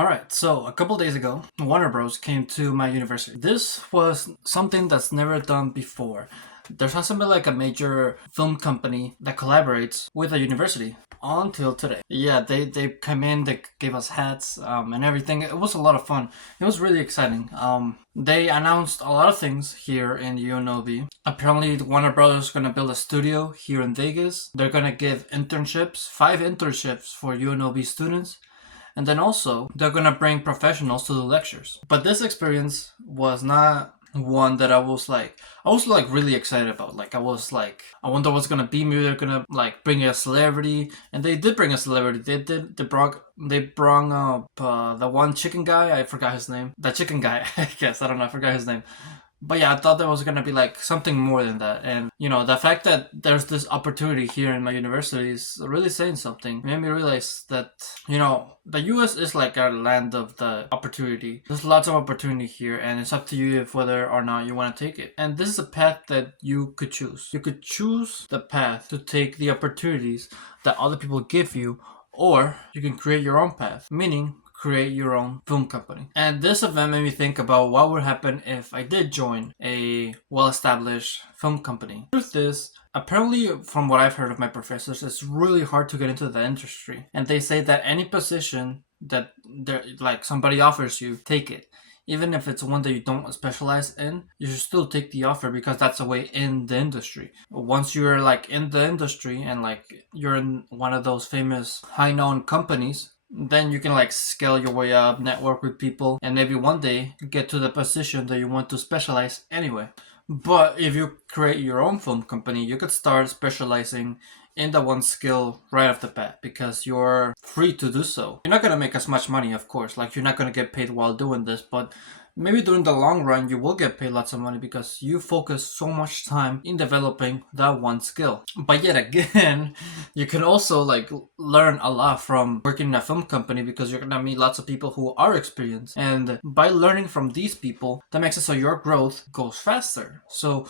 Alright, so a couple days ago, Warner Bros. Came to my university. This was something that's never done before. There hasn't been like a major film company that collaborates with a university until today. Yeah, they came in, they gave us hats and everything. It was a lot of fun. It was really exciting. They announced a lot of things here in UNLV. Apparently, Warner Brothers is gonna build a studio here in Vegas. They're gonna give internships, 5 internships for UNLV students. And then also, they're gonna bring professionals to the lectures. But this experience was not one that I was like really excited about. Like, I wonder what's gonna be. Maybe they're gonna like bring a celebrity, and they did bring a celebrity. They brought up the one chicken guy. I forgot his name. The chicken guy, I guess. I don't know. I forgot his name. But yeah, I thought there was gonna be like something more than that. And the fact that there's this opportunity here in my university is really saying something. It made me realize that, the US is like our land of the opportunity. There's lots of opportunity here, and it's up to you if whether or not you want to take it. And this is a path that you could choose. You could choose the path to take the opportunities that other people give you, or you can create your own path, meaning create your own film company. And this event made me think about what would happen if I did join a well-established film company. The truth is, apparently, from what I've heard of my professors, it's really hard to get into the industry. And they say that any position that somebody offers you, take it. Even if it's one that you don't specialize in, you should still take the offer because that's a way in the industry. Once you're like in the industry and like you're in one of those famous high-known companies, then you can like scale your way up, network with people, and maybe one day get to the position that you want to specialize anyway. But if you create your own film company, you could start specializing in the one skill right off the bat because you're free to do so. You're not going to make as much money, of course, like you're not going to get paid while doing this, but maybe during the long run you will get paid lots of money because you focus so much time in developing that one skill. But yet again, you can also like learn a lot from working in a film company because you're gonna meet lots of people who are experienced, and by learning from these people, that makes it so your growth goes faster. So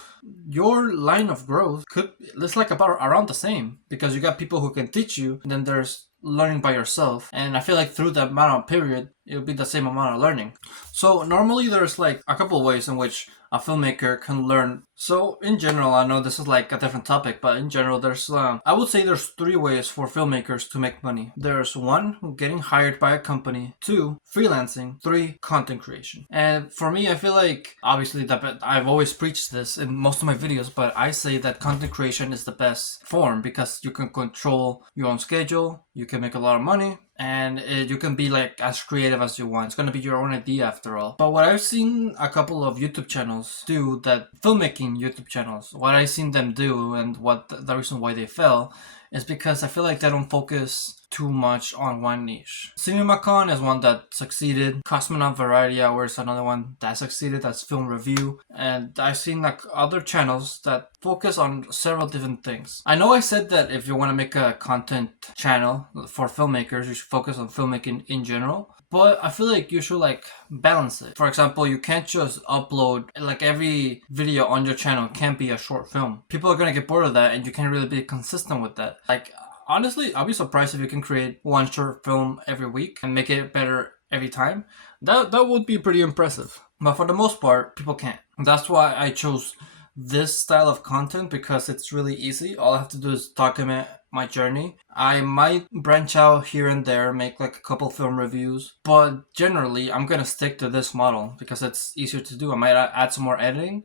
your line of growth it's like about around the same because you got people who can teach you, and then there's learning by yourself, and I feel like through that amount of period it'll be the same amount of learning. So normally there's like a couple of ways in which a filmmaker can learn. So in general, I know this is like a different topic, but in general there's I would say there's 3 ways for filmmakers to make money. There's 1, getting hired by a company. 2, freelancing. 3, content creation. And for me, I feel like obviously I've always preached this in most of my videos, but I say that content creation is the best form because you can control your own schedule, you can make a lot of money, and you can be like as creative as you want. It's gonna be your own idea after all. But what I've seen a couple of YouTube channels do, that filmmaking YouTube channels, what I've seen them do and what the reason why they fell is because I feel like they don't focus too much on one niche. CinemaCon is one that succeeded. Cosmonaut Variety Hour is another one that succeeded. That's film review. And I've seen like other channels that focus on several different things. I know I said that if you want to make a content channel for filmmakers, you should focus on filmmaking in general. But I feel like you should like balance it. For example, you can't just upload like every video on your channel can't be a short film. People are gonna get bored of that, and you can't really be consistent with that. Like honestly, I'll be surprised if you can create one short film every week and make it better every time. That would be pretty impressive. But for the most part, people can't. That's why I chose this style of content because it's really easy. All I have to do is document my journey. I might branch out here and there, make like a couple film reviews, but generally I'm gonna stick to this model because it's easier to do. I might add some more editing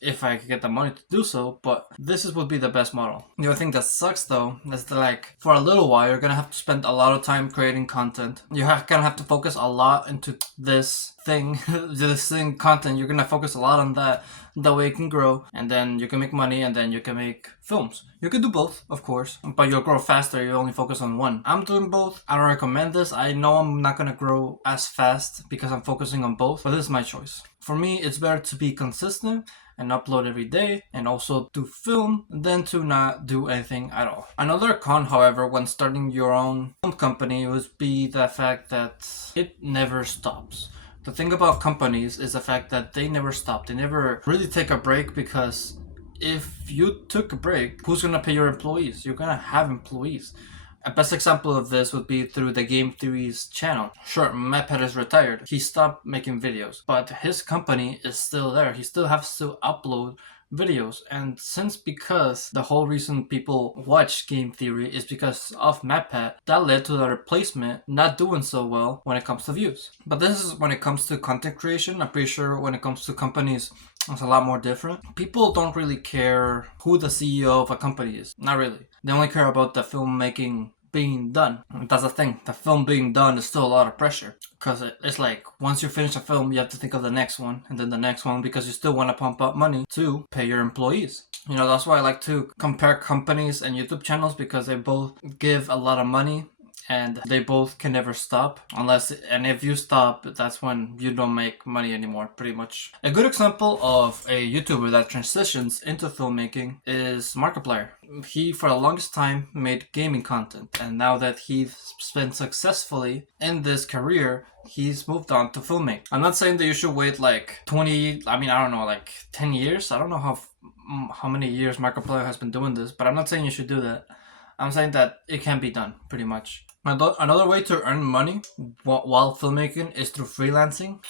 if I could get the money to do so, but this would be the best model. The other thing that sucks though is that like for a little while you're gonna have to spend a lot of time creating content. You're gonna have to focus a lot into this thing content. You're gonna focus a lot on that way it can grow, and then you can make money, and then you can make films. You can do both, of course, but you'll grow faster. You only focus on one. I'm doing both. I don't recommend this. I know I'm not gonna grow as fast because I'm focusing on both, but this is my choice. For me, it's better to be consistent and upload every day and also do film than to not do anything at all. Another con, however, when starting your own film company would be the fact that it never stops. The thing about companies is the fact that they never stop. They never really take a break because if you took a break, who's gonna pay your employees? You're gonna have employees. A best example of this would be through the Game Theory's channel. Sure, MadPat is retired. He stopped making videos, but his company is still there. He still has to upload videos, and because the whole reason people watch Game Theory is because of MadPat, that led to the replacement not doing so well when it comes to views. But this is when it comes to content creation. I'm pretty sure when it comes to companies, it's a lot more different. People don't really care who the CEO of a company is. Not really. They only care about the filmmaking being done. That's the thing. The film being done is still a lot of pressure, because it's like once you finish a film, you have to think of the next one and then the next one, because you still want to pump up money to pay your employees. You know, that's why I like to compare companies and YouTube channels, because they both give a lot of money and they both can never stop, and if you stop, that's when you don't make money anymore, pretty much. A good example of a YouTuber that transitions into filmmaking is Markiplier. He for the longest time made gaming content, and now that he's been successfully in this career, he's moved on to filmmaking. I'm not saying that you should wait like 10 years. I don't know how many years Markiplier has been doing this, but I'm not saying you should do that. I'm saying that it can be done, pretty much. Another way to earn money while filmmaking is through freelancing.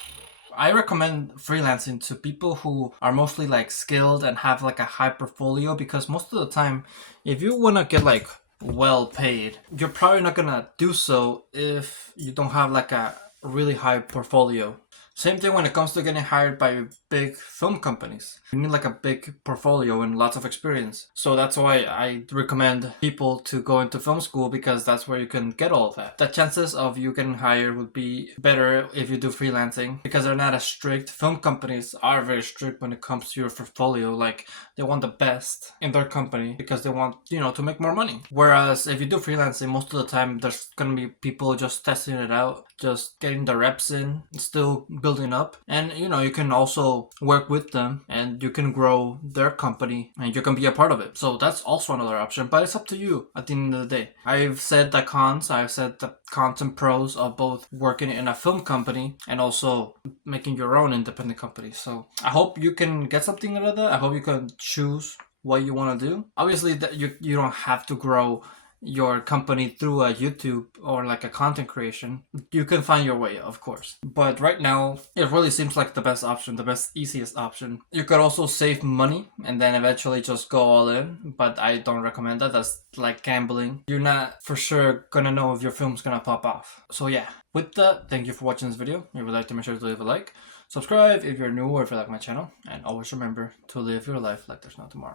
I recommend freelancing to people who are mostly like skilled and have like a high portfolio, because most of the time, if you want to get like well paid, you're probably not gonna do so if you don't have like a really high portfolio. Same thing when it comes to getting hired by big film companies. You need like a big portfolio and lots of experience. So that's why I recommend people to go into film school, because that's where you can get all of that. The chances of you getting hired would be better if you do freelancing, because they're not as strict. Film companies are very strict when it comes to your portfolio. Like, they want the best in their company because they want, to make more money. Whereas if you do freelancing, most of the time there's gonna be people just testing it out, just getting the reps in, still building up. And you can also work with them and you can grow their company and you can be a part of it. So that's also another option, but it's up to you at the end of the day. I've said the cons and pros of both working in a film company and also making your own independent company. So I hope you can get something out of that. I hope you can choose what you want to do. Obviously, that you don't have to grow your company through a YouTube or like a content creation. You can find your way, of course. But right now, it really seems like the best option, the best easiest option. You could also save money and then eventually just go all in, but I don't recommend that. That's like gambling. You're not for sure gonna know if your film's gonna pop off. So yeah, with that, thank you for watching this video. If you would like to, make sure to leave a like. Subscribe if you're new or if you like my channel. And always remember to live your life like there's no tomorrow.